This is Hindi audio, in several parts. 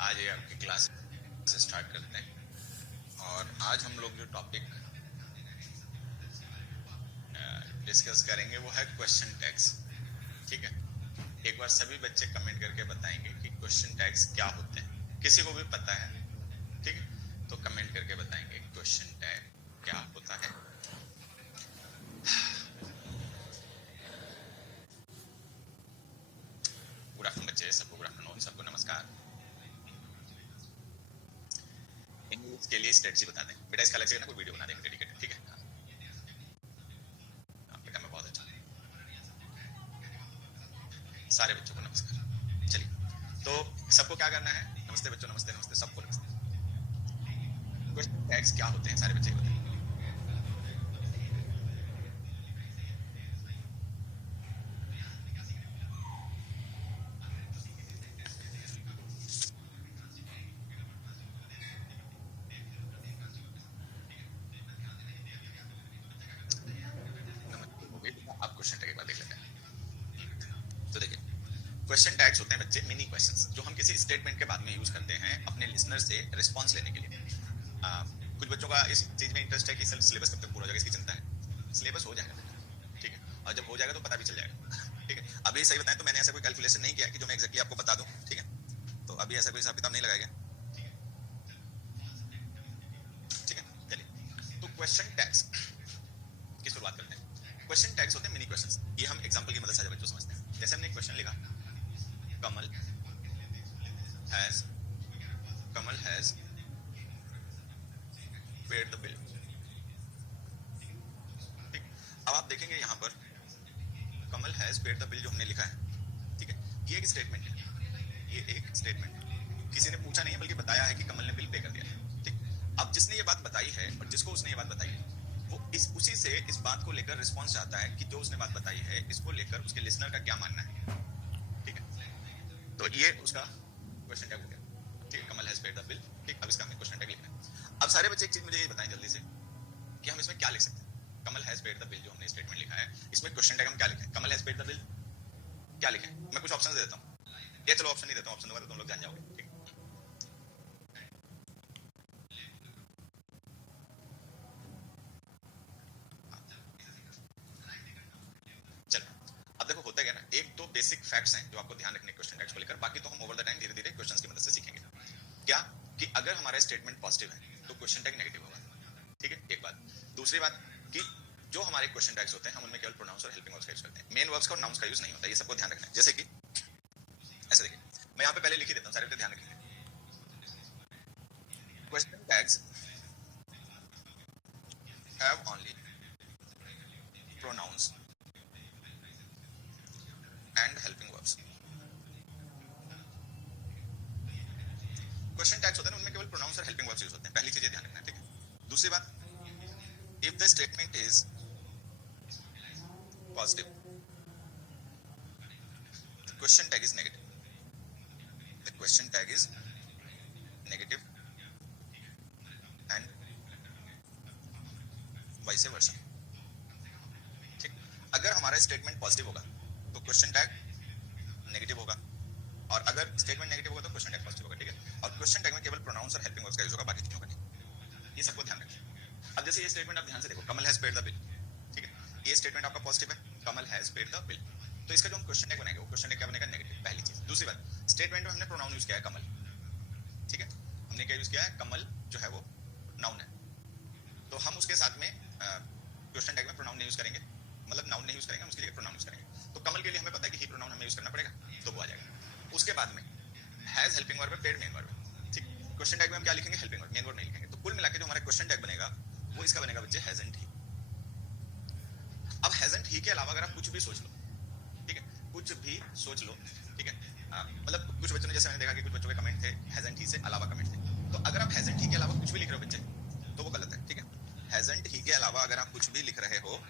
आज ये आपकी क्लास से स्टार्ट करते हैं और आज हम लोग जो टॉपिक डिस्कस करेंगे वो है क्वेश्चन टैग्स। ठीक है, एक बार सभी बच्चे कमेंट करके बताएंगे कि क्वेश्चन टैग्स क्या होते हैं। किसी को भी पता है, ठीक है, तो कमेंट करके बताएंगे क्वेश्चन टैग क्या होता है। गुड आफ्टरनून बच्चे, सबको गुड आफ्टरनून, सबको नमस्कार। इंग्लिश के लिए स्ट्रेटजी बता दें बेटा, इसका अलग से ना कोई वीडियो बना देंगे डेडिकेटेड, ठीक है। बेटा मैं बहुत अच्छा, सारे बच्चों को नमस्कार। चलिए, तो सबको क्या करना है? नमस्ते बच्चों, नमस्ते नमस्ते, सबको नमस्ते। क्वेश्चन टैग्स क्या होते हैं सारे बच्चे बताएं। आप क्वेश्चन टैग एक बार देख लेते हैं। तो देखिए, क्वेश्चन टैग्स होते हैं बच्चे मिनी क्वेश्चंस जो हम किसी स्टेटमेंट के बाद में यूज करते हैं अपने लिसनर से रिस्पांस लेने के लिए। कुछ बच्चों का इस चीज में इंटरेस्ट है कि सर सिलेबस कब तक पूरा हो जाएगा, इसकी चिंता है। सिलेबस हो जाएगा, ठीक है, और जब हो जाएगा तो पता भी चल जाएगा। ठीक है, अभी सही बताएं तो मैंने ऐसा कोई कैलकुलेशन नहीं किया कि जो मैं एग्जैक्टली आपको बता दूं, ठीक है, तो अभी ऐसा कोई हिसाब किताब नहीं लगाया गया, ठीक है। चलिए, तो क्वेश्चन टैग्स की शुरुआत करते हैं। क्वेश्चन टैग्स होते हैं मिनी क्वेश्चंस। ये हम एग्जांपल की मदद से बच्चों समझते हैं। जैसे हमने एक क्वेश्चन लिखा, कमल हैज पेड द बिल। ठीक, अब आप देखेंगे यहाँ पर कमल हैज पेड द बिल जो हमने लिखा है, ठीक है, ये एक स्टेटमेंट है, ये एक स्टेटमेंट है। किसी ने पूछा नहीं है बल्कि बताया है कि कमल ने बिल पे कर दिया है। ठीक, अब जिसने ये बात बताई है और जिसको उसने ये बात बताई है वो उसी से इस बात को लेकर रिस्पॉन्स चाहता है कि जो उसने बात बताई है इसको लेकर उसके लिसनर का क्या मानना है। ठीक है, तो ये उसका क्वेश्चन टैग हो गया। ठीक है, कमल हैज पेड द बिल। ठीक, अब इसका हमें क्वेश्चन टैग लिखना है। अब सारे बच्चे एक चीज मुझे ये बताएं जल्दी से कि हम इसमें क्या लिख सकते हैं। कमल हैज पेड द बिल जो हमने स्टेटमेंट लिखा है, इसमें क्वेश्चन टैग हम क्या लिखें? कमल हैज पेड द बिल क्या लिखें? मैं कुछ ऑप्शन दे देता हूँ, या चलो ऑप्शन नहीं देता हूँ, ऑप्शन दूंगा तो तुम लोग जान जाओगे। ठीक, चलो, अब देखो होता क्या ना, एक दो बेसिक फैक्ट्स हैं जो आपको ध्यान रखने क्वेश्चन टैग्स को लेकर, बाकी तो हम ओवर द टाइम धीरे धीरे क्वेश्चंस की मदद से सीखेंगे। क्या कि अगर हमारा स्टेटमेंट पॉजिटिव है तो क्वेश्चन टैग नेगेटिव होगा। ठीक है, एक बात। दूसरी बात कि जो हमारे क्वेश्चन टैग्स होते हैं हम उनमें केवल प्रोनाउंस और हेल्पिंग वर्ब्स का यूज करते हैं, मेन वर्ब्स का और नाउन्स का यूज नहीं होता, ये सबको ध्यान रखना है। जैसे कि ऐसे देखिए, मैं यहाँ पे पहले लिख ही देता हूँ, सारे पे ध्यान रखिए। Question tags have only pronouns and helping verbs. Question tags होते हैं उनमें केवल प्रोनाउंस और हेल्पिंग वर्ब्स यूज होते हैं, पहली चीज ध्यान रखना है। ठीक है, दूसरी बात, if the statement is positive the question tag is negative, the question tag is negative and vice versa. ठीक, अगर हमारा स्टेटमेंट पॉजिटिव होगा तो क्वेश्चन टैग नेगेटिव होगा, और अगर स्टेटमेंट नेगेटिव होगा तो क्वेश्चन टैग पॉजिटिव होगा। ठीक है, और क्वेश्चन टैग में केवल प्रोनाउंस और हेल्पिंग वर्ब्स का यूज होगा, बाकी चीजों का नहीं। ये सबको ध्यान रखिए। अब जैसे ये स्टेटमेंट आप ध्यान से देखो, कमल हैज पेड द बिल। ठीक है, ये स्टेटमेंट आपका पॉजिटिव है, कमल हैज पेड द बिल, तो इसका जो हम क्वेश्चन टैग बनाएंगे वो क्वेश्चन टैग क्या बनेगा? नेगेटिव, पहली चीज। दूसरी बात, स्टेटमेंट में हमने प्रोनाउन यूज किया है कमल। ठीक है, हमने क्या यूज किया है? कमल जो है वो नाउन है, तो हम उसके साथ में क्वेश्चन टैग में प्रोनाउन नहीं यूज करेंगे, मतलब नाउन नहीं यूज करेंगे, हम उसके लिए प्रोनाउन यूज करेंगे। तो कमल के लिए हमें पता है कि ही प्रोनाउन हमें यूज करना पड़ेगा, तो वो आ जाएगा। उसके बाद में हैज हेल्पिंग वर्ब है, पेड मेन वर्ब है। ठीक, क्वेश्चन टैग में हम क्या लिखेंगे? हेल्पिंग वर्ब, मेन वर्ब नहीं लिखेंगे। तो कुल मिलाकर जो हमारा क्वेश्चन टैग बनेगा वो इसका बनेगा बच्चे हैजंट ही। अब हैजंट ही के अलावा अगर आप कुछ भी सोच लो, ठीक है, कुछ भी सोच लो, ठीक है, मतलब कुछ बच्चों ने, जैसे मैंने देखा कि कुछ बच्चों के कमेंट थे हैजंट ही से अलावा कमेंट थे, तो अगर आप हैजंट ही के अलावा कुछ भी लिख रहे हो बच्चे तो वो गलत है। ठीक है, हैजंट ही के अलावा अगर आप कुछ भी लिख रहे हो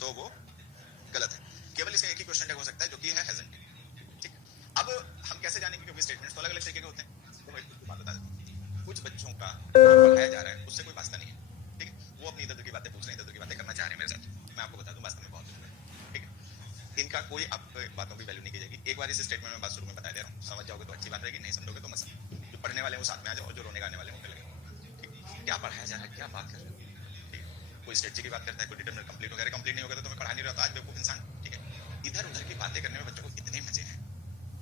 तो वो गलत है। केवल इसका एक ही क्वेश्चन टैग हो सकता है जो कि है हैजंट। ठीक, अब हम कैसे जानेंगे, क्योंकि स्टेटमेंट्स तो अलग अलग तरीके के होते हैं। तो मैं कुछ बात बता देता हूँ, कुछ बच्चों का पढ़ाया जा रहा है उससे कोई वास्ता नहीं है। ठीक है, वो अपनी इधर की बातें पूछ रहे हैं, इधर की बातें करना चाह रहे हैं मेरे साथ, मैं आपको बता दूं वास्तव में बहुत जरूरत है। ठीक है, इनका कोई आपको बातों की वैल्यू नहीं की जाएगी। एक बार इस स्टेटमेंट में बात शुरू में बता दे रहा हूँ, समझ जाओगे तो अच्छी बात रहेगी, नहीं समझोगे तो मत समझो। वाले हैं वो साथ में आ जाओ, और जो रोने गाने वाले हैं वो पहले लगेंगे। ठीक, क्या पढ़ाया जा रहा है, क्या बात कर रहे हो? ठीक है, कोई स्ट्रेटजी की बात करता है, कोई डिटरमिनर कंप्लीट हो गया, कंप्लीट नहीं हो गया तो तुम्हें पढ़ा नहीं रहा था, आज बेवकूफ इंसान। ठीक है, इधर उधर की बातें करने में बच्चों को इतने मजे हैं।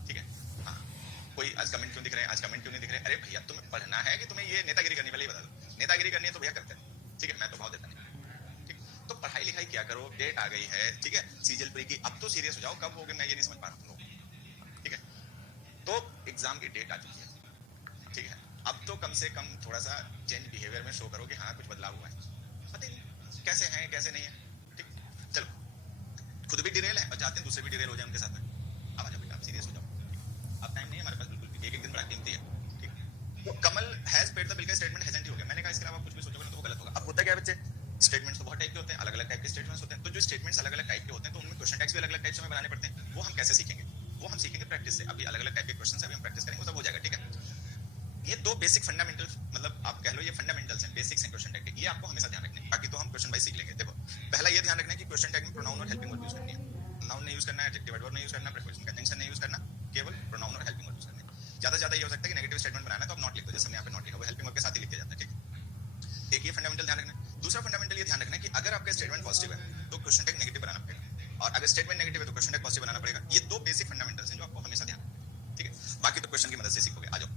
ठीक है, हाँ, कोई आज कमेंट क्यों दिख रहे हैं, आज कमेंट क्यों नहीं दिख रहे? अरे भैया तुम्हें पढ़ना है कि तुम्हें ये नेतागिरी करनी, पहले ही बता दो। नेतागिरी करनी है तो भैया करते हैं, ठीक है, मैं तो भाव देता नहीं। ठीक, तो पढ़ाई लिखाई क्या करो, डेट आ गई है, ठीक है, सीजीएल प्री की, अब तो सीरियस हो जाओ, कब होगे मैं ये नहीं समझ पा रहा हूँ तुम लोग। ठीक है, तो एग्जाम की डेट आ चुकी है। ठीक है, अब तो कम से कम थोड़ा सा चेंज बिहेवियर में शो करो कि हाँ कुछ बदलाव हुआ है। पता नहीं कैसे हैं कैसे नहीं है। ठीक, चलो खुद भी डिरेल है और चाहते हैं दूसरे भी डिरेल हो जाए उनके साथ में। अब आ जाओ बेटा, सीरियस हो जाओ, अब टाइम नहीं है हमारे पास बिल्कुल भी, एक एक दिन बड़ा कीमती है। ठीक, तो कमल हैज पेड द बिल का स्टेटमेंट हैजंट ही हो गया। मैंने कहा इसके अलावा कुछ भी सोचोगे तो वो गलत होगा। अब होता क्या है बच्चे, स्टेटमेंट्स तो बहुत टाइप के होते हैं, अलग अलग टाइप के स्टेटमेंट्स होते हैं। तो जो स्टेटमेंट्स अलग अलग टाइप के होते हैं तो उनमें क्वेश्चन टैग्स भी अलग अलग टाइप से हमें बनाने पड़ते हैं। वो हम कैसे सीखेंगे, वो हम सीखेंगे प्रैक्टिस से। अभी अलग अलग टाइप के क्वेश्चन अभी हम प्रैक्टिस करेंगे, सब हो जाएगा। ठीक है, ये दो बेसिक फंडामेंटल, मतलब आप कह लो ये फंडामेंटल्स हैं, बेसिक्स हैं क्वेश्चन टैग के, ये आपको हमेशा ध्यान रखना है। बाकी तो हम क्वेश्चन वाइज सीख लेंगे। देखो पहला ये ध्यान रखना है कि क्वेश्चन टैग में प्रोनाउन और हेल्पिंग वर्ब यूज करनी है। नाउन नहीं यूज करना है, एडजेक्टिव एडवर्ब नहीं यूज करना, प्रीपोजिशन कंजंक्शन नहीं यूज करना, केवल प्रोनाउन और हेल्पिंग वर्ब यूज करना है। ज्यादा से ज्यादा ये हो सकता है कि नेगेटिव स्टेटमेंट बनाना है तो आप नॉट लिख दो, जैसे हमने यहाँ पे नॉट लिखा, वो हेल्पिंग वर्ब के साथ ही लिख दिया जाता है। ठीक, एक ये फंडामेंटल ध्यान रखना है। दूसरा फंडामेंटल ये ध्यान रखना है कि अगर आपका स्टेटमेंट पॉजिटिव है तो क्वेश्चन टैग नेगेटिव बनाना पड़ेगा, और अगर स्टेटमेंट नेगेटिव है तो क्वेश्चन टैग पॉजिटिव बनाना पड़ेगा। ये दो बेसिक फंडामेंटल्स हैं जो आपको हमेशा ध्यान रखना है। ठीक है, बाकी तो क्वेश्चन की मदद से सीखोगे। आ जाओ,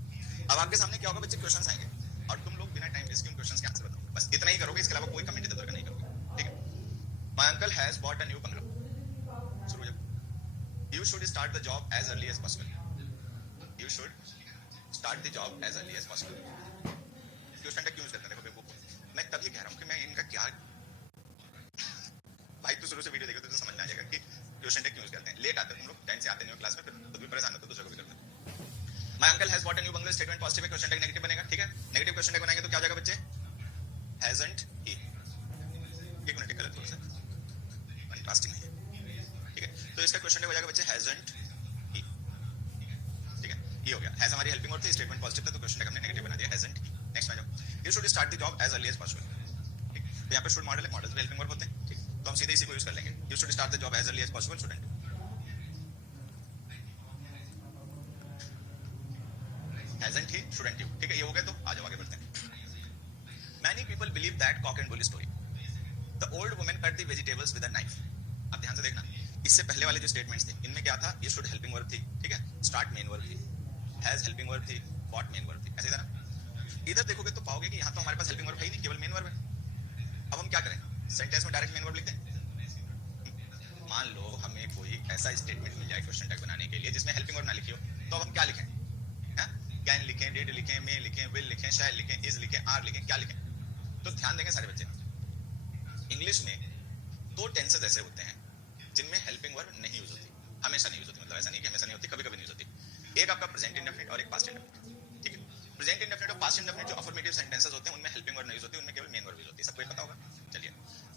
अब आपके सामने क्या होगा बच्चे, क्वेश्चंस आएंगे और तुम लोग बिना टाइम वेस्ट किए उन क्वेश्चंस के आंसर बताओगे, बस इतना ही करोगे, इसके अलावा कोई कमेंट इधर उधर का नहीं करोगे। ठीक है, my uncle has bought a new bungalow, शुरू हो जाओ। You should start the job as early as possible, you should start the job as early as possible. Question tag क्यों यूज करते हैं? देखो बेवकूफ, मैं तभी कह रहा हूँ कि मैं इनका क्या, भाई तू शुरू से वीडियो देखो तो समझ में आ जाएगा कि क्वेश्चन टैग क्यों यूज करते हैं। लेट आते हो तुम लोग, टाइम से आते नहीं हो क्लास में, फिर खुद भी परेशान होते हो, दूसरे को भी करते हो। My uncle has bought a new bungalow, statement positive है, क्वेश्चन टैग नेगेटिव बनेगा। ठीक है, नेगेटिव क्वेश्चन टैग बनाएंगे तो क्या हो जाएगा बच्चे, हैजंट ही। एक मिनट गलत थोड़ा सा कंट्रास्टिंग है। ठीक है, तो इसका क्वेश्चन टैग हो जाएगा बच्चे हैजंट ही। ठीक है, ये हो गया। हैज हमारी हेल्पिंग वर्ब थी, स्टेटमेंट पॉजिटिव था तो क्वेश्चन टैग हमने नेगेटिव बना दिया, हैजंट ही। नेक्स्ट में जाओ, you should start the job as early as possible. ठीक, तो यहाँ पे शुड मॉडल है, मॉडल्स भी हेल्पिंग वर्ब होते हैं। ठीक, तो हम सीधे इसी को यूज कर लेंगे, you should start the job as early as possible student. Hasn't he, shouldn't you. ठीक है, ये हो गया, तो आ जाओ आगे बढ़ते हैं। Many people believe that cock and bull story, the old woman cut the vegetables with a knife. अब ध्यान से देखना, इससे पहले वाले जो स्टेटमेंट्स थे इनमें क्या था, ये शुड हेल्पिंग वर्ब थी। ठीक है, स्टार्ट मेन वर्ब थी, हैज हेल्पिंग वर्ब थी, व्हाट मेन वर्ब थी, ऐसे था ना। इधर देखोगे तो पाओगे कि यहाँ तो हमारे पास हेल्पिंग वर्ब है ही नहीं, केवल मेन वर्ब है। अब हम क्या करें, सेंटेंस में डायरेक्ट मेन वर्ब लिख दें। मान लो हमें कोई ऐसा स्टेटमेंट मिल जाए क्वेश्चन टैग बनाने के लिए जिसमें हेल्पिंग वर्ब ना लिखी हो, तो अब हम क्या लिखें, कैन लिखें, डिड लिखें, मे लिखें, विल लिखें, शैल लिखें, इज लिखें, आर लिखें, क्या लिखें? तो ध्यान देंगे सारे बच्चे, इंग्लिश में दो टेंसेस ऐसे होते हैं जिनमें हेल्पिंग वर्ब नहीं यूज होती, हमेशा नहीं यूज होती, मतलब ऐसा नहीं कि हमेशा नहीं होती, कभी कभी नहीं यूज होती। एक आपका प्रेजेंट इंडेफिनिट और एक पास्ट इंडेफिनिट। ठीक है, प्रेजेंट इंडेफिनिट और पास्ट इंडेफिनिट जो अफर्मेटिव सेंटेंसेस होते हैं उनमें हेल्पिंग वर्ब नहीं यूज होती, उनमें केवल मेन वर्ब यूज होती है। सबको ये पता होगा। चलिए,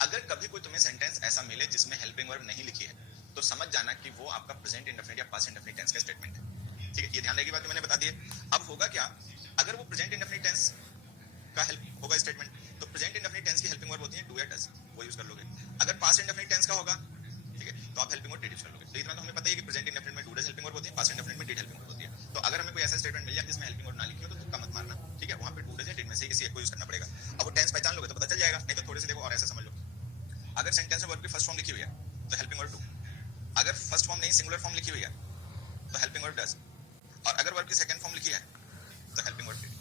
अगर कभी कोई तुम्हें सेंटेंस ऐसा मिले जिसमें हेल्पिंग वर्ब नहीं लिखी है तो समझ जाना कि वो आपका प्रेजेंट इंडेफिनिट या पास्ट इंडेफिनिट टेंस का स्टेटमेंट है। ठीक है, ये ध्यान रखिए बात मैंने बता दी है। अब होगा क्या, अगर वो प्रेजेंट इंडेफिनिट टेंस का हेल्प होगा स्टेटमेंट, तो प्रेजेंट इंडेफिनिट टेंस की हेल्पिंग वर्ब होती है डू या डज, वो यूज कर लोगे। अगर पास्ट इंडेफिनिट टेंस का होगा, ठीक है, तो आप हेल्पिंग वर्ब डिड यूज कर लोगे। तो इतना तो हमें पता है कि प्रेजेंट इंडेफिनिट में डू डज हेल्पिंग वर्ब होती है, पास्ट इंडेफिनिट में डिड हेल्पिंग वर्ब होती है। तो अगर हमें कोई ऐसा स्टेटमेंट मिल जाए जिसमें हेल्पिंग वर्ब ना लिखी हो तो तुक्का मत मारना। ठीक है, वहां पे डू डज या डिड में से किसी एक को यूज करना पड़ेगा। अब वो टेंस पहचान लोगे तो पता चल जाएगा, नहीं तो थोड़े से देखो और ऐसा समझ लो। अगर सेंटेंस में वर्ब की फर्स्ट फॉर्म लिखी हुई है तो हेल्पिंग वर्ब डू, अगर फर्स्ट फॉर्म नहीं सिंगुलर फॉर्म लिखी हुई है तो हेल्पिंग वर्ब डज, और अगर वर्ब की सेकंड फॉर्म लिखी है तो हेल्पिंग वर्ब डिड।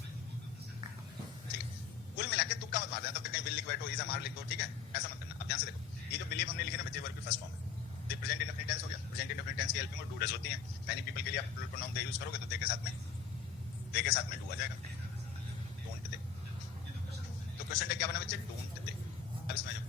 ठीक है, कुल मिला के तुक्का मत मार देना, तब तक कहीं विल लिख बैठो, इज आर लिख दो। ठीक है, ऐसा मत करना। अब ध्यान से देखो, ये जो बिलीव हमने लिखे ना बच्चे, वर्ब की फर्स्ट फॉर्म है, ये प्रेजेंट इंडेफिनिट टेंस हो गया। प्रेजेंट इंडेफिनिट टेंस की हेल्पिंग वर्ब डू डज होती है। मैनी पीपल के लिए आप प्लूरल प्रोनाउन दे यूज करोगे तो दे के साथ में डू आ जाएगा, डोंट दे। तो क्वेश्चन टैग क्या बना बच्चे, डोंट दे। अब इसमें जाओ,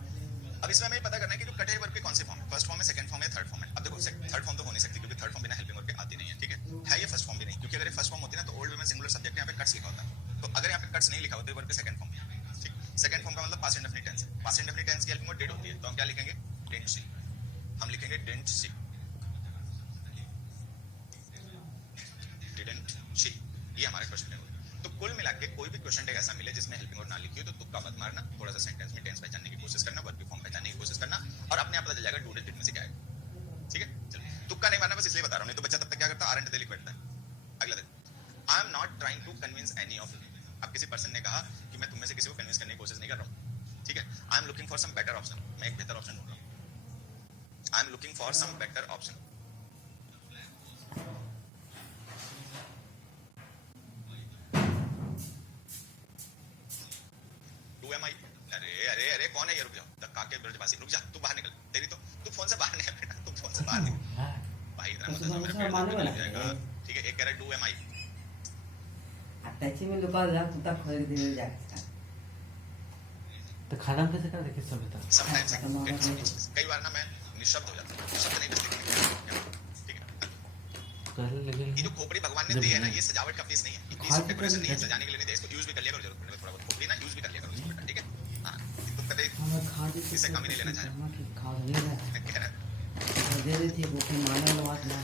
अब इसमें हमें पता करना है कि जो कटे वर्ब के कौन से फॉर्म है, फर्स्ट फॉर्म है, सेकंड फॉर्म है, थर्ड फॉर्म है। अब देखो थर्ड फॉर्म तो हो नहीं सकती क्योंकि थर्ड फॉर्म बिना हेल्पिंग वर्ब के आती नहीं है। ठीक है ये फर्स्ट फॉर्म भी नहीं, क्योंकि अगर ये फर्स्ट फॉर्म होती ना तो ओल्ड वुमेन सिंगुलर सब्जेक्ट यहाँ पे कट्स लिखा होता है। तो अगर यहाँ पे कट्स नहीं लिखा होता वर्ब के सेकंड फॉर्म है। ठीक, सेकंड फॉर्म का मतलब पास्ट इंडेफिनिट टेंस है। पास्ट इंडेफिनिट टेंस की हेल्पिंग वर्ब डिड होती है, तो हम क्या लिखेंगे, डिडंट सी। हम लिखेंगे डिडंट सी, डिडंट सी, ये हमारे क्वेश्चन टैग। तो कुल मिला के कोई भी क्वेश्चन टैग ऐसा मिले जिसमें हेल्पिंग वर्ब ना लिखी हो तो तुक्का मत मारना, थोड़ा सा सेंटेंस में टेंस पहचानने की कोशिश करना, वर्ब की फॉर्म पहचानने की कोशिश करना, और अपने आप पता चल जाएगा डू डज डिड में से क्या है। ठीक है, चलो तुक्का नहीं मारना, बस इसलिए बता रहा हूं, नहीं तो बच्चा तब तक क्या करता है, आर एंड दे लिख बैठता है। अगला दिन, I am not trying to convince any of you. अब किसी पर्सन ने कहा कि मैं तुम्हें से किसी को कन्विंस करने की कोशिश नहीं कर रहा हूँ, ठीक है, I am looking for some better option, मैं एक बेहतर ऑप्शन ढूंढ रहा हूँ, I am looking for some better option. To am I, अरे अरे अरे कौन है ये, रुक जाओ, धक्का के ब्रजवासी, रुक जा, तू बाहर निकल, तेरी तो तू फोन से बाहर निकल बेटा, तू फोन से बाहर निकल भाई, इतना मत मेरा पेट दर्द जाएगा, ठीक है। एक कह रहा है डू एम आई, त्याची मी दुकान जा कुत्ता खरीद दिले जाए तो खाना कैसे कर रखे सब बता समटाइम्स कई बार ना मैं निशब्द हो जाता हूँ, शब्द नहीं बचते, ठीक है। कहने लगे ये जो खोपड़ी भगवान ने दी है ना, ये सजावट का पीस नहीं है, ये डेकोरेशन नहीं है, सजाने के लिए नहीं दिया, इसको यूज भी कर लिया करो जरूरत पड़े थोड़ा बहुत, खोपड़ी ना यूज भी कर लिया करो इसको बेटा, ठीक है। हाँ, तुम कभी इससे कम ही नहीं लेना चाहे, कह रहा दे रही थी वो माने बात ना।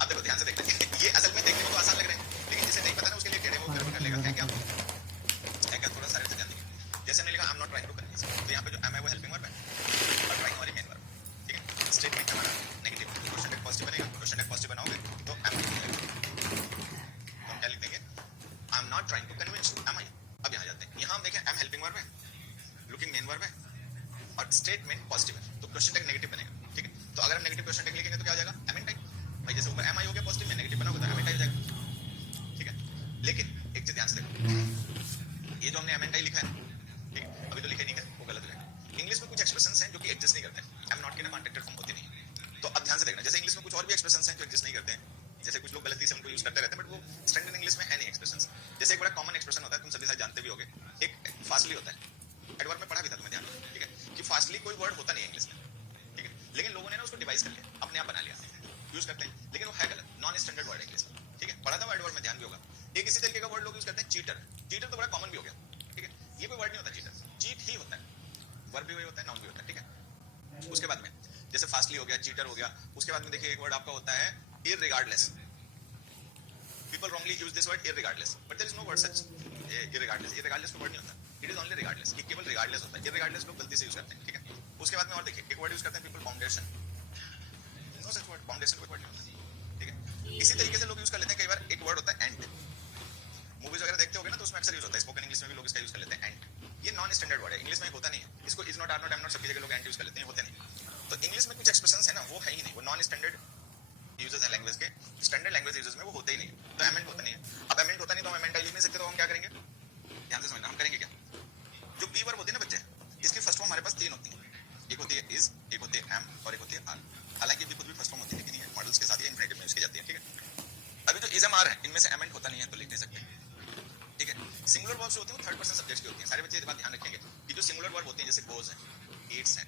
अब देखो ध्यान से देखते हैं, ये असल में देखने में तो आसान लग रहे हैं, लेकिन जिसे नहीं पता ना उसके लिए टेढ़े वो कर लेगा, है क्या थोड़ा सारे से ध्यान देंगे। जैसे हमने लिखा I am not trying to convince, तो यहाँ पे जो एम है वो हेल्पिंग वर्ब है और ट्राइंग हमारी मेन वर्ब, ठीक है। स्टेटमेंट हमारा नेगेटिव, क्वेश्चन टैग पॉजिटिव बनेगा, क्वेश्चन टैग पॉजिटिव बनाओगे तो एम लिख देंगे, तो हम क्या लिख देंगे, I am not trying to convince am I. अब यहाँ जाते हैं, यहाँ हम देखें एम हेल्पिंग वर्ब है, लुकिंग मेन वर्ब है और स्टेटमेंट पॉजिटिव है, तो क्वेश्चन टैग नेगेटिव बनेगा, ठीक है। तो अगर हम नेगेटिव क्वेश्चन टैग लिखेंगे तो क्या हो जाएगा, एम एन टाइप, भाई जैसे ऊपर एम आई हो गया पॉजिटिव में, नेगेटिव बना होगा तो एम एन टाइप हो जाएगा, ठीक है। लेकिन एक चीज ध्यान से देखो, ये जो हमने एम एन टाइप लिखा है ना, ठीक है, अभी तो लिखा नहीं है वो गलत हो जाएगा। इंग्लिश में कुछ एक्सप्रेशंस हैं जो कि एग्जिस्ट नहीं करते, एम नॉट के ना कॉन्ट्रैक्टेड फॉर्म होती नहीं है, तो अब ध्यान से देखना, जैसे इंग्लिश में कुछ और भी एक्सप्रेशंस हैं जो एग्जिस्ट नहीं करते हैं, जैसे कुछ लोग गलती से उनको यूज करते रहते हैं बट वो स्टैंडर्ड इंग्लिश में है नहीं एक्सप्रेशंस। जैसे एक बड़ा कॉमन एक्सप्रेशन होता है, तुम सभी शायद जानते भी होगे, एक फास्टली होता है, एडवर्ब में पढ़ा भी था तुम्हें ध्यान में, ठीक है, कि फास्टली कोई वर्ड होता नहीं है इंग्लिश में, ठीक है, लेकिन लोगों ने ना उसको डिवाइस कर लिया, अपने आप बना लिया, यूज करते हैं, लेकिन वो है गलत, नॉन स्टैंडर्ड वर्ड है इंग्लिश में, ठीक है। पढ़ा था एडवर्ब में, ध्यान भी होगा। एक इसी तरीके का वर्ड लोग यूज करते हैं चीटर, चीटर तो बड़ा कॉमन भी हो गया, ठीक है, ये कोई वर्ड नहीं होता चीटर, चीट ही होता है, वर्ब भी वही होता है, नाउन भी होता है, ठीक है। उसके बाद में जैसे फास्टली हो गया, चीटर हो गया, उसके बाद में देखिए एक वर्ड आपका होता है इररिगार्डलेस, people wrongly use this word irregardless but there is no word such irregardless, irregardless कोई वर्ड नहीं होता, it is only regardless, ये केवल regardless होता है, irregardless लोग गलती से यूज करते हैं, ठीक है। उसके बाद में और देखिए एक वर्ड यूज करते हैं people foundation, no such word, foundation कोई वर्ड नहीं होता, ठीक है। इसी तरीके से लोग यूज कर लेते हैं, कई बार एक वर्ड होता है एंड, मूवीज वगैरह देखते होगे ना तो उसमें अक्सर यूज होता है, स्पोकन इंग्लिश में भी लोग इसका यूज कर लेते हैं एंड, ये नॉन स्टैंडर्ड वर्ड है, इंग्लिश में होता नहीं है, इसको is not are not am not सबकी जगह लोग एंड यूज कर लेते हैं, होते नहीं। तो इंग्लिश में कुछ एक्सप्रेशंस है ना वो है ही नहीं, वो नॉन स्टैंडर्ड यूजेस हैं लैंग्वेज के, स्टैंडर्ड लैंग्वेज यूजेस में वो होते ही नहीं, तो एमेंट होता नहीं है। अब एमेंट होता नहीं तो हम एमेंट लिख नहीं सकते, तो हम क्या करेंगे, ध्यान से समझना, हम करेंगे क्या, जो बी वर्ब होती है ना बच्चे, इसकी फर्स्ट फॉर्म हमारे पास तीन होती है, एक होती है इज, एक होती है एम और एक होती है आर, हालांकि भी खुद भी फर्स्ट फॉर्म होती है लेकिन ये मॉडल्स के साथ ये इंफिनिटिव में यूज की जाती है, ठीक है। अभी जो इज एम आर है इनमें से एमेंट होता नहीं है तो लिख नहीं सकते, ठीक है। सिंगुलर वर्ब्स होती हैं वो थर्ड पर्सन सब्जेक्ट्स की होती हैं, सारे बच्चे ये बात ध्यान रखेंगे कि जो सिंगुलर वर्ब होती हैं जैसे गोज है, ईट्स है,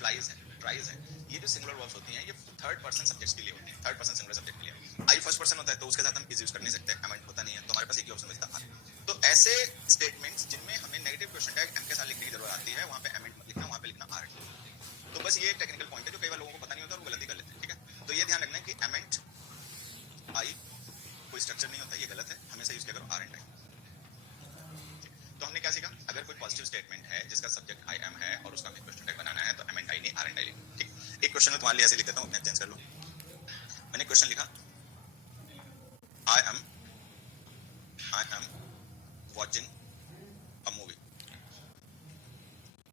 फ्लाइज है, ट्राइज है, ये जो सिंगुलर वर्ब्स होती हैं ये थर्ड पर्सन सब्जेक्ट्स के लिए होती हैं, थर्ड पर्सन सिंगुलर सब्जेक्ट के लिए। आई फर्स्ट पर्सन होता है तो उसके साथ हम इज यूज कर नहीं सकते, एमेंट होता नहीं है, तो हमारे पास एक ही ऑप्शन बचता है। तो ऐसे स्टेटमेंट्स जिनमें हमें नेगेटिव क्वेश्चन टैग एम के साथ लिखने की जरूरत आती है, वहां पे एमेंट मत लिखना, वहां पे लिखना आर। तो बस ये एक टेक्निकल पॉइंट है जो कई बार लोगों को पता नहीं होता और वो गलती कर लेते हैं, ठीक है। तो ये ध्यान रखना है कि एमेंट आई कोई स्ट्रक्चर नहीं होता, ये गलत है, हमेशा यूज किया करो आर एंड आई। तो हमने क्या सीखा, अगर कोई पॉजिटिव स्टेटमेंट है जिसका सब्जेक्ट आई एम है और उसका हमें क्वेश्चन टैग बनाना है तो एम एंड आई नहीं आर एंड आई लिखो, ठीक। एक क्वेश्चन में तुम्हारे लिए ऐसे लिख देता हूं, मैं चेंज कर लूं, मैंने क्वेश्चन लिखा I M watching a movie,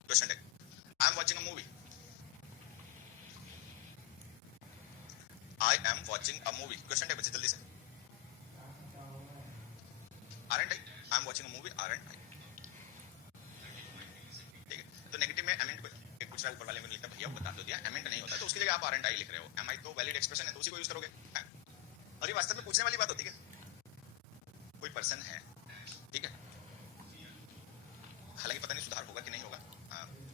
question tag, I am watching a movie, I am watching a movie, question tag बच्चे जल्दी से, aren't I am watching a movie, aren't I, ठीक है। तो नेगेटिव में एमेंट को एक पूछ रहा है ऊपर वाले में लिखता भैया बता दो दिया, एमेंट नहीं होता तो उसके लिए आप aren't I लिख रहे हो, am I तो वैलिड एक्सप्रेशन है तो उसी को यूज करोगे, और ये वास्तव में पूछने वाली बात होती है, कोई पर्सन है, ठीक है, हालांकि पता नहीं सुधार होगा कि नहीं होगा,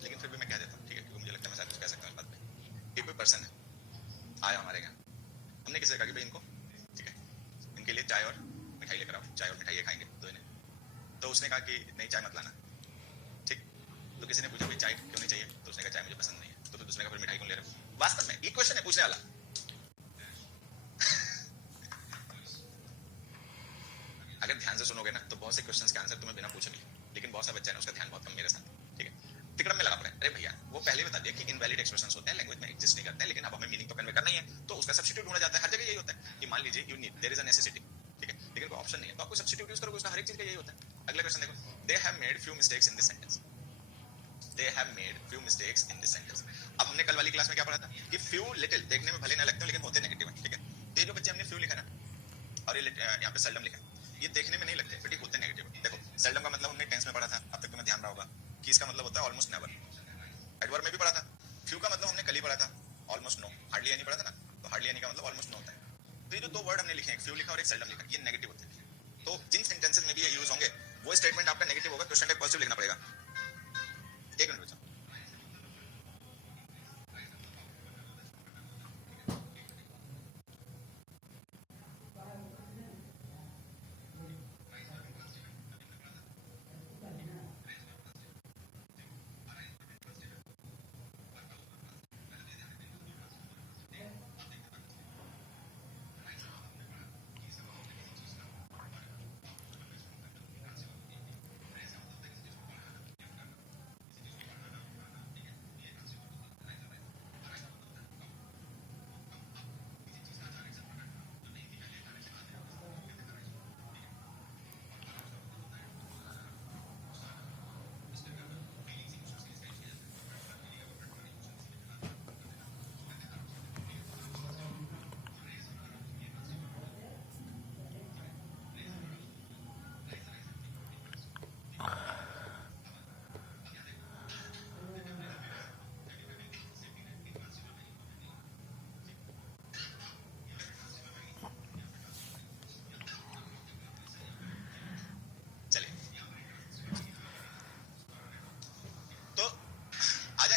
लेकिन फिर भी मैं कह देता हूँ, ठीक है, क्योंकि मुझे लगता है मैं शायद कुछ कह सकता हूँ इस बात पे। एक कोई पर्सन है आया हमारे यहाँ, हमने किसी से कहा कि भाई इनको, ठीक है, इनके लिए चाय और मिठाई लेकर आओ, चाय और मिठाई ये खाएंगे तो इन्हें, तो उसने कहा कि नहीं चाय मत लाना, ठीक। तो किसी ने पूछा भाई चाय क्यों नहीं चाहिए, तो उसने कहा चाय मुझे पसंद नहीं है, तो फिर दूसरे का फिर मिठाई क्यों ले रहे हो। वास्तव में एक क्वेश्चन है पूछने वाला अगर ध्यान से सुनोगे ना तो बहुत से क्वेश्चंस के आंसर तुम्हें बिना पूछे मिले, लेकिन बहुत सा बच्चा है ना उसका ध्यान बहुत कम मेरे साथ, ठीक है, तिकड़म में लगा पड़ा है। अरे भैया वो पहले ही बता दिया कि इनवैलिड एक्सप्रेशंस होते हैं, लैंग्वेज में एग्जिस्ट नहीं करते हैं, लेकिन अब हमें मीनिंग तो कन्वे करना ही है, तो उसका सब्स्टिट्यूट ढूंढा जाता है। हर जगह यही होता है कि मान लीजिए you need, there is a necessity, ठीक है, लेकिन ठीक है, कोई ऑप्शन नहीं है, तो आपको सब्स्टिट्यूट यूज करोगे, उसका हर एक चीज का यही होता है। अगला क्वेश्चन देखो, दे have made few mistakes in this sentence, they have made few mistakes in this sentence. अब हमने कल वाली क्लास में क्या पढ़ा था कि फ्यू लिटिल देखने में भले ना लगते हो लेकिन होते नेगेटिव है, ठीक है। तो ये जो बच्चे हमने फ्यू लिखा ना और ये यहाँ पे सेल्डम लिखा, ये देखने में नहीं लगते बट ये होते नेगेटिव। देखो सेल्डम का मतलब हमने टेंस में पढ़ा था, अब तक तुम्हें ध्यान रहा होगा कि इसका मतलब होता है ऑलमोस्ट नेवर। एडवर्ब में भी पढ़ा था। फ्यू का मतलब हमने कल ही पढ़ा था, ऑलमोस्ट नो। हार्डली एनी पढ़ा था ना, तो हार्डली एनी का मतलब ऑलमोस्ट नो होता है। तो ये जो दो वर्ड हमने लिखे, एक फ्यू लिखा और एक सेल्डम लिखा, ये नेगेटिव होते हैं। तो जिन सेंटेंसेस में भी ये यूज होंगे वो स्टेटमेंट आपका नेगेटिव होगा, क्वेश्चन टैग पॉजिटिव लिखना पड़ेगा। एक मिनट बच्चा,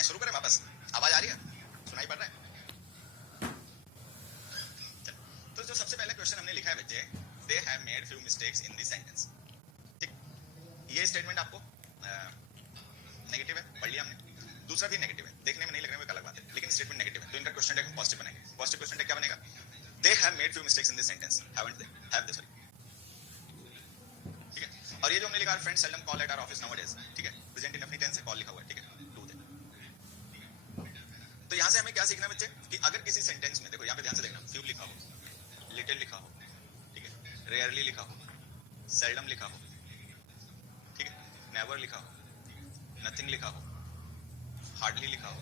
शुरू करें वापस? आवाज आ रही है, सुनाई पड़ रहा है? तो जो सबसे पहला क्वेश्चन हमने लिखा है बच्चे, दे have made few mistakes in this sentence, ठीक। ये स्टेटमेंट आपको नेगेटिव है, पढ़ लिया हमने। दूसरा भी नेगेटिव है, देखने में नहीं लग रहा है, अलग बात है, लेकिन स्टेटमेंट नेगेटिव है, तो इनका क्वेश्चन टैग हम पॉजिटिव बनाएंगे। पॉजिटिव क्वेश्चन टैग क्या बनेगा? They have made few mistakes in this sentence, haven't they? Have they, sorry, ठीक है। और ये जो हमने लिखा, friends seldom call at our office nowadays, ठीक है, प्रेजेंट इंडेफिनिट टेंस से कॉल लिखा हुआ है, ठीक है। तो यहां से हमें क्या सीखना है बच्चे कि अगर किसी सेंटेंस में, देखो यहां पे ध्यान से देखना, फ्यू लिखा हो, लिटिल लिखा हो, ठीक है, रेयरली लिखा हो, सेल्डम लिखा हो, ठीक है, नेवर लिखा हो, नथिंग लिखा हो, हार्डली लिखा हो,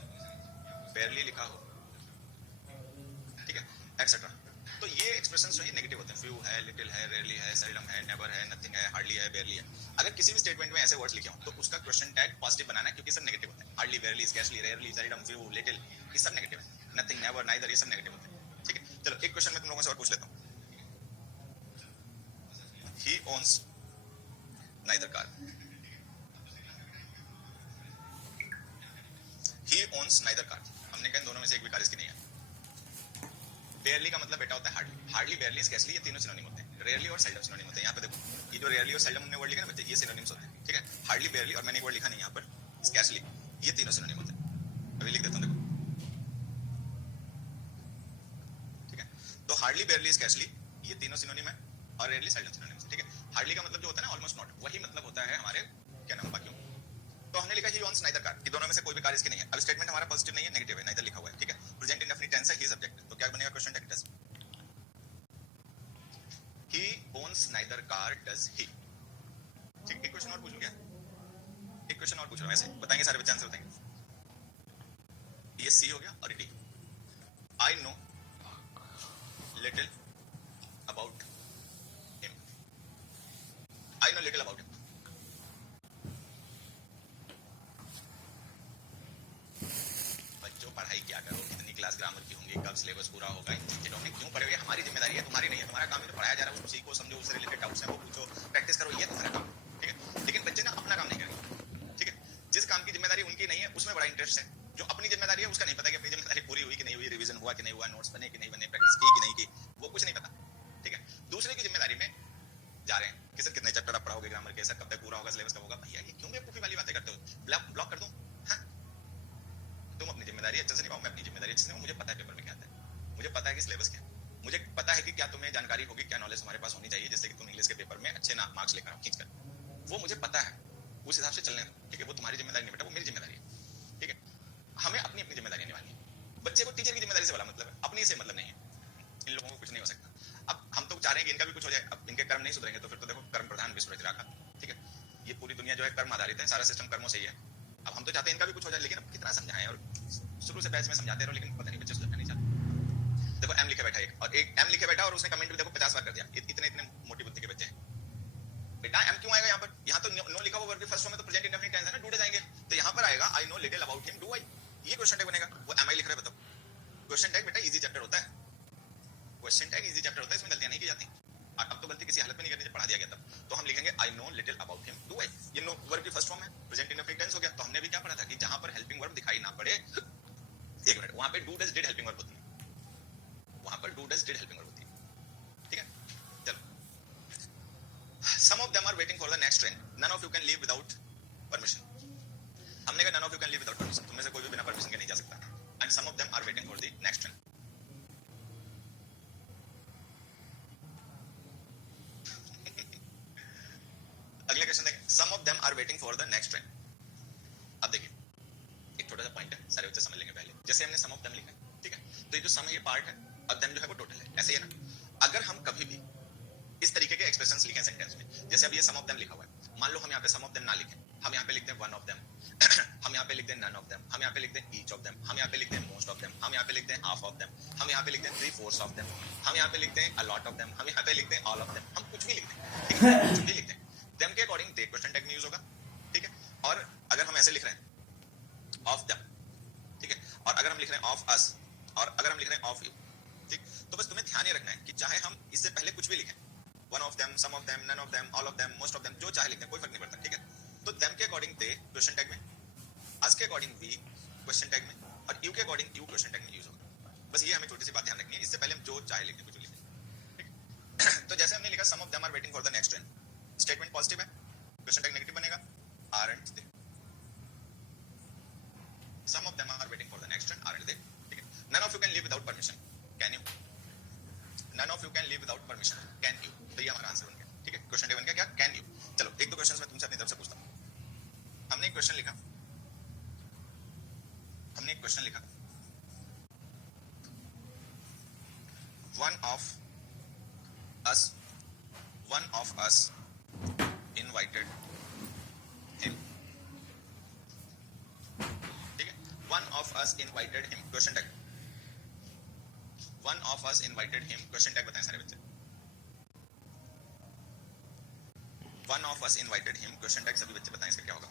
बेयरली लिखा हो, ठीक है, एक्सेट्रा। तो ये एक्सप्रेशंस जो है नेगेटिव होते हैं। फ्यू है, लिटिल है, रेयरली है, सेल्डम है, नेवर है, नथिंग है, हार्डली है, बेयरली है। अगर किसी भी स्टेटमेंट में ऐसे वर्ड्स लिखे हो तो उसका क्वेश्चन टैग पॉजिटिव बनाना है, क्योंकि सब नेगेटिव होते हैं। Hardly, बेयरली, scarcely, rarely, seldom, few, little, ये सब नेगेटिव है। नथिंग, नेवर, नाइदर, ये सब नेगेटिव होते हैं, ठीक है। चलो एक क्वेश्चन मैं तुम लोगों से और पूछ लेता हूँ। ही ओन्स नाइदर कार, ही ओन्स नाइदर कार, हमने कहा इन दोनों में से एक भी कार इसकी नहीं है। बेयरली का मतलब बेटा होता है हार्डली, हार्डली, बेयरली, स्कैर्सली, ये तीनों सिनोनिम होते हैं। रेयरली और सेल्डम सिनोनिम होते हैं। यहाँ पे देखो, ये जो रेयरली और सेल्डम हमने वर्ड लिखा ना बच्चे, ये सिनोनिम्स होते हैं, ठीक है। हार्डली, बेयरली, और मैंने एक वर्ड लिखा नहीं यहाँ पर, स्कैर्सली, ये तीनों सिनोनिम होते हैं। अभी लिख देता हूँ, देखो, ठीक है। तो हार्डली, बेयरली, स्कैर्सली, ये तीनों सिनोनिम है, और रेयरली, सेल्डम सिनोनिम, ठीक है। हार्डली का मतलब जो होता है ना, ऑलमोस्ट नॉट, वही मतलब होता है हमारे क्या नाम बाकियों। तो हमने लिखा ही ओन्स नाइदर कार, ये दोनों में से कोई भी कार इसकी नहीं है। अब स्टेटमेंट हमारा पॉजिटिव नहीं है, नेगेटिव है, नाइदर लिखा हुआ है, ठीक है। प्रेजेंट इंडेफिनिट टेंस है, ही सब्जेक्ट, तो क्या बनेगा question tag? Does. He owns neither car, does he, ठीक। एक क्वेश्चन और पूछूं क्या? एक क्वेश्चन और पूछ रहा हूं, ऐसे बताएंगे सारे बच्चे आंसर बताएंगे। ये सी हो गया, और D, I know little about him, I know little about him. बच्चों पढ़ाई क्या करो, कितनी क्लास ग्रामर की होंगी, कब सिलेबस पूरा होगा, इन चीजों में क्यों पढ़ोगे? हमारी जिम्मेदारी है, तुम्हारी नहीं है। तुम्हारा काम है जो पढ़ाया जा रहा है उसको सीखो, समझो, उससे रिलेटेड डाउट्स हैं वो पूछो, प्रैक्टिस करो, ये तुम्हारा काम, ठीक है। लेकिन बच्चे ना अपना काम नहीं करेंगे, ठीक है। जिस काम की जिम्मेदारी उनकी नहीं है उसमें बड़ा इंटरेस्ट है, जो अपनी जिम्मेदारी है उसका नहीं पता कि अपनी जिम्मेदारी पूरी हुई कि नहीं हुई, रिवीजन हुआ कि नहीं हुआ, नोट्स बने कि नहीं बने, प्रैक्टिस की कि नहीं की, वो कुछ नहीं पता, ठीक है। दूसरे की जिम्मेदारी में जा रहे हैं कि सर कितने चैप्टर आप पढ़ाओगे ग्रामर के, सर कब तक पूरा होगा, सिलेबस कब होगा। भैया ये क्यों बेवकूफी वाली बातें करते हो? ब्लॉक कर दूं? हाँ, तुम अपनी जिम्मेदारी अच्छे से निभाओ, मैं अपनी जिम्मेदारी अच्छे से निभाऊं। मुझे पता है पेपर में क्या आता है, मुझे पता है कि सिलेबस क्या है, मुझे पता है कि क्या तुम्हें जानकारी होगी, क्या नॉलेज तुम्हारे पास होनी चाहिए जिससे कि तुम इंग्लिश के पेपर में अच्छे मार्क्स लेकर आओ खींच कर, वो मुझे पता है। उस हिसाब से चलने दो, ठीक है। वो तुम्हारी जिम्मेदारी नहीं बेटा, वो मेरी जिम्मेदारी है, ठीक है। हमें अपनी अपनी जिम्मेदारी निभानी है। बच्चे को टीचर की जिम्मेदारी से बड़ा मतलब है, अपनी से मतलब नहीं है। इन लोगों को कुछ नहीं हो सकता। अब हम तो चाह रहे हैं कि इनका भी कुछ हो जाए। अब इनके कर्म नहीं सुधरेंगे तो फिर तो देखो कर्म प्रधान विश्व रचिराका, ठीक है, ये पूरी दुनिया जो है कर्म आधारित है, सारा सिस्टम कर्मों से ही है। अब हम तो चाहते हैं इनका भी कुछ हो जाए, लेकिन अब कितना समझाएं, और शुरू से बैच में समझाते रहो, लेकिन पता नहीं बच्चे सुधरना नहीं चाहते। देखो एम लिखे बैठा एक, और एक एम लिखे बैठा और उसने कमेंट भी देखो 50 बार कर दिया। इतने इतने मोटी बुद्धि के बच्चे हैं। बेटा एम क्यों आएगा यहाँ पर? यहाँ तो नो लिखा हुआ वर्ब के फर्स्ट फॉर्म में तो प्रेजेंट इंडेफिनिट टेंस है ना, डू डेज आएंगे, तो यहाँ पर आएगा I know little about him, do I, ये क्वेश्चन टैग बनेगा। वो एम आई लिख रहे बताओ, क्वेश्चन टैग बेटा इजी चैप्टर होता है, क्वेश्चन टैग इजी चैप्टर होता है, इसमें गलतियां नहीं की जाती। अब तो गलती किसी हालत में नहीं करनी, जब पढ़ा दिया गया तब तो हम लिखेंगे I know little about him, do I, ये नो वर्ब की फर्स्ट फॉर्म है, प्रेजेंट इंडेफिनिट टेंस हो गया। तो हमने भी क्या पढ़ा था कि जहां पर हेल्पिंग वर्ब दिखाई ना पड़े, एक मिनट, वहां पे do does did helping verb होती है, वहां पर do does did helping verb होती है, ठीक है। चलो, some of them are waiting for the next train, none of you can leave without permission. हमने कहा none of you can leave without permission, तुम में से कोई भी बिना परमिशन के नहीं जा सकता। And some of them are waiting for the next train. अगले क्वेश्चन देखें, some of them are waiting for the next train. अब देखिए एक छोटा सा पॉइंट है, सारे बच्चे समझ लेंगे। पहले जैसे हमने सम ऑफ देम लिखा है, ठीक है, तो ये जो सम है ये पार्ट है और देम जो है वो टोटल है, ऐसे ही है ना। अगर हम कभी भी इस तरीके के एक्सप्रेशंस लिखें सेंटेंस में, जैसे अब ये सम ऑफ देम लिखा हुआ है, मान लो हम यहाँ पे सम ऑफ देम ना लिखें, हम यहाँ पे लिखते हैं वन ऑफ देम, हम यहाँ पे लिखते हैं नन ऑफ देम, हम यहाँ पे लिखते हैं ईच ऑफ देम, हम यहाँ पे लिखते हैं मोस्ट ऑफ देम, हम यहाँ पे लिखते हैं हाफ ऑफ देम, हम यहाँ पे लिखते हैं 3/4 ऑफ देम, हम यहाँ पे लिखते हैं अ लॉट ऑफ देम, हम यहाँ पे लिखते हैं ऑल ऑफ देम, हम कुछ भी लिखते हैं, ठीक है, कुछ भी लिखते हैं, देम के अकॉर्डिंग दे क्वेश्चन टैग में यूज होगा, ठीक है। और अगर हम ऐसे लिख रहे हैं ऑफ देम, ठीक है, और अगर हम लिख रहे हैं ऑफ अस, और अगर हम लिख रहे हैं ऑफ यू, ठीक, तो बस तुम्हें ध्यान ये रखना है कि चाहे हम इससे पहले कुछ भी लिखें, one of them, some of them, none of them, all of them, most of them, जो चाहे लिखते हैं, कोई फर्क नहीं पड़ता, ठीक है। तो देम के अकॉर्डिंग दे क्वेश्चन टैग में, अस के अकॉर्डिंग वी क्वेश्चन टैग में, और यू के अकॉर्डिंग यू क्वेश्चन टैग में यूज होगा। बस ये हमें छोटी सी बात ध्यान रखनी है, इससे पहले हम जो चाहे लिखें, कुछ भी लिखें, ठीक। तो जैसे हमने लिखा some of them are waiting for the next train, statement positive है, क्वेश्चन टैग नेगेटिव बनेगा, aren't they. Some of them are waiting for the next train, aren't they, ठीक है। None of you can live without permission, can you, none of you can live without permission, can you, तो ये हमारा आंसर बन गया, ठीक है। क्वेश्चन टैग बन गया क्या, कैन यू। चलो एक दो क्वेश्चंस मैं तुमसे अपनी तरफ से पूछता हूं। हमने एक क्वेश्चन लिखा, हमने एक क्वेश्चन लिखा, one of us invited him, ठीक है, one of us invited him, question tag, one of us invited him, question tag बताएं सारे बच्चे, one of us invited him, question tag सभी बच्चे बताएं इसका क्या होगा।